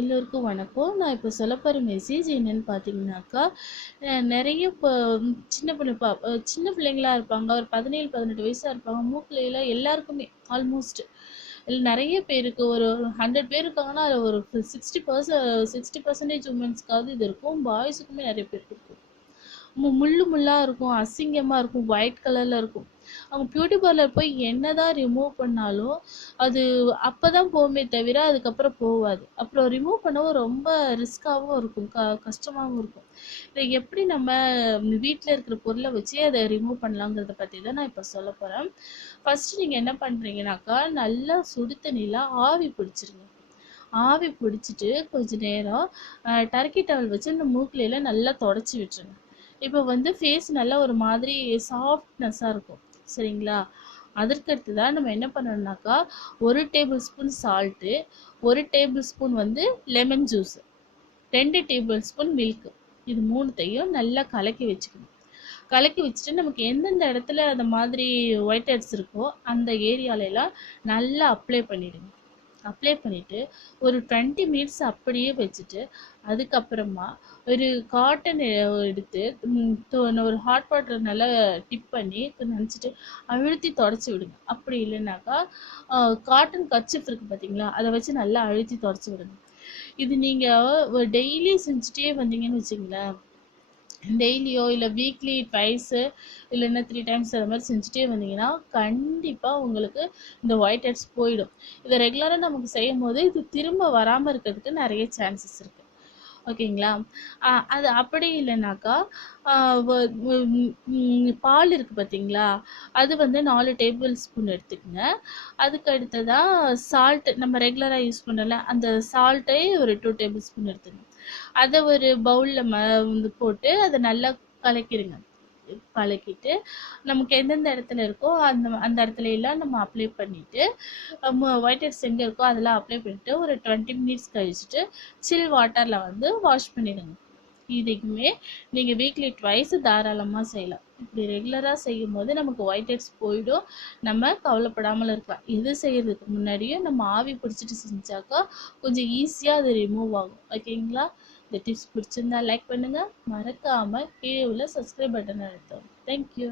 எல்லோருக்கும் வணக்கம். நான் இப்போ சொல்ல போகிற மெசேஜ் என்னென்னு பார்த்தீங்கன்னாக்கா நிறைய இப்போ சின்ன பிள்ளை பா சின்ன பிள்ளைங்களா இருப்பாங்க. ஒரு பதினேழு பதினெட்டு வயசாக இருப்பாங்க. மூக்கில் எல்லாருக்குமே ஆல்மோஸ்ட் இல்லை நிறைய பேருக்கு ஒரு ஹண்ட்ரட் பேர் இருக்காங்கன்னா அதில் ஒரு சிக்ஸ்டி பர்சன்ட் சிக்ஸ்டி பர்சன்டேஜ் உமன்ஸ்க்காவது இது இருக்கும். பாய்ஸுக்குமே நிறைய பேர் இருக்கும். முள்ளு முள்ளாக இருக்கும் அசிங்கமாக இருக்கும் ஒயிட் கலரில் இருக்கும். அவங்க பியூட்டி பார்லர் போய் என்னதான் ரிமூவ் பண்ணாலும் அது அப்போ தான் போகுமே தவிர அதுக்கப்புறம் போகாது. அப்புறம் ரிமூவ் பண்ணவும் ரொம்ப ரிஸ்க்காகவும் இருக்கும். க கஷ்டமாகவும் இருக்கும். இதை எப்படி நம்ம வீட்டில் இருக்கிற பொருளை வச்சு அதை ரிமூவ் பண்ணலாங்கிறத பற்றி தான் நான் இப்போ சொல்ல போகிறேன் ஃபஸ்ட்டு நீங்கள் என்ன பண்ணுறீங்கனாக்கா நல்லா சுடு தண்ணியில் ஆவி பிடிச்சிருங்க. ஆவி பிடிச்சிட்டு கொஞ்ச நேரம் டர்க்கி டவல் வச்சு இந்த மூக்கிலையில் நல்லா தொடச்சி விட்டுருங்க. இப்போ வந்து ஃபேஸ் நல்லா ஒரு மாதிரி சாஃப்ட்னஸ்ஸாக இருக்கும். சரிங்களா? அதற்கடுத்து தான் நம்ம என்ன பண்ணணும்னாக்கா ஒரு டேபிள் ஸ்பூன் சால்ட்டு ஒரு டேபிள் ஸ்பூன் வந்து லெமன் ஜூஸ் ரெண்டு டேபிள் ஸ்பூன் மில்க் இது மூணுத்தையும் நல்லா கலக்கி வச்சுக்கணும். கலக்கி வச்சுட்டு நமக்கு எந்தெந்த இடத்துல அந்த மாதிரி ஒயிட் ஹெட்ஸ் இருக்கோ அந்த ஏரியாலெல்லாம் நல்லா அப்ளை பண்ணிடுங்க. அப்ளை பண்ணிவிட்டு ஒரு டுவெண்ட்டி மினிட்ஸ் அப்படியே வச்சுட்டு அதுக்கப்புறமா ஒரு காட்டன் எடுத்து ஒரு ஹாட் வாட்டர் நல்லா டிப் பண்ணி நினச்சிட்டு அழுத்தி தொடச்சி விடுங்க. அப்படி இல்லைனாக்கா காட்டன் கர்ச்சிஃப் இருக்குது பார்த்தீங்களா அதை வச்சு நல்லா அழுத்தி தொடச்சி விடுங்க. இது நீங்கள் டெய்லி செஞ்சுட்டே வந்தீங்கன்னு வச்சுங்களேன் டெய்லியோ இல்லை வீக்லி ட்வைஸு இல்லைன்னா த்ரீ டைம்ஸ் அது மாதிரி செஞ்சுட்டே வந்தீங்கன்னா கண்டிப்பாக உங்களுக்கு இந்த ஒயிட் ஹெட்ஸ் போயிடும். இதை ரெகுலராக நமக்கு செய்யும் போது இது திரும்ப வராமல் இருக்கிறதுக்கு நிறைய சான்சஸ் இருக்குது ஓகேங்களா? அது அப்படி இல்லைனாக்கா பால் இருக்குது பார்த்தீங்களா அது வந்து நாலு டேபிள் ஸ்பூன் எடுத்துக்கங்க. அதுக்கு அடுத்ததாக சால்ட் நம்ம ரெகுலராக யூஸ் பண்ணல அந்த சால்ட்டே ஒரு டூ டேபிள் ஸ்பூன் எடுத்துக்கங்க அதை ஒரு பவுலில் ம வந்து போட்டு அதை நல்லா கலக்கிடுங்க. கலக்கிட்டு நமக்கு எந்தெந்த இடத்துல இருக்கோ அந்த அந்த இடத்துல எல்லாம் நம்ம அப்ளை பண்ணிவிட்டு ஒயிட் ஹெட்ஸ் எங்கே இருக்கோ அதெல்லாம் அப்ளை பண்ணிவிட்டு ஒரு டுவெண்ட்டி மினிட்ஸ் கழிச்சுட்டு சில் வாட்டரில் வந்து வாஷ் பண்ணிடுங்க. இதுக்குமே நீங்கள் வீக்லி ட்வைஸ் தாராளமாக செய்யலாம். இப்படி ரெகுலராக செய்யும் போது நமக்கு ஒயிட் ஹெட்ஸ் போயிடும். நம்ம கவலைப்படாமல் இருக்கலாம். இது செய்யறதுக்கு முன்னாடியும் நம்ம ஆவி பிடிச்சிட்டு செஞ்சாக்கா கொஞ்சம் ஈஸியாக அது ரிமூவ் ஆகும். ஓகேங்களா இந்த டிப்ஸ் பிடிச்சிருந்தா லைக் பண்ணுங்கள் மறக்காமல் கீழே உள்ள சப்ஸ்கிரைப் பட்டன் அழுத்தவும். தேங்க்யூ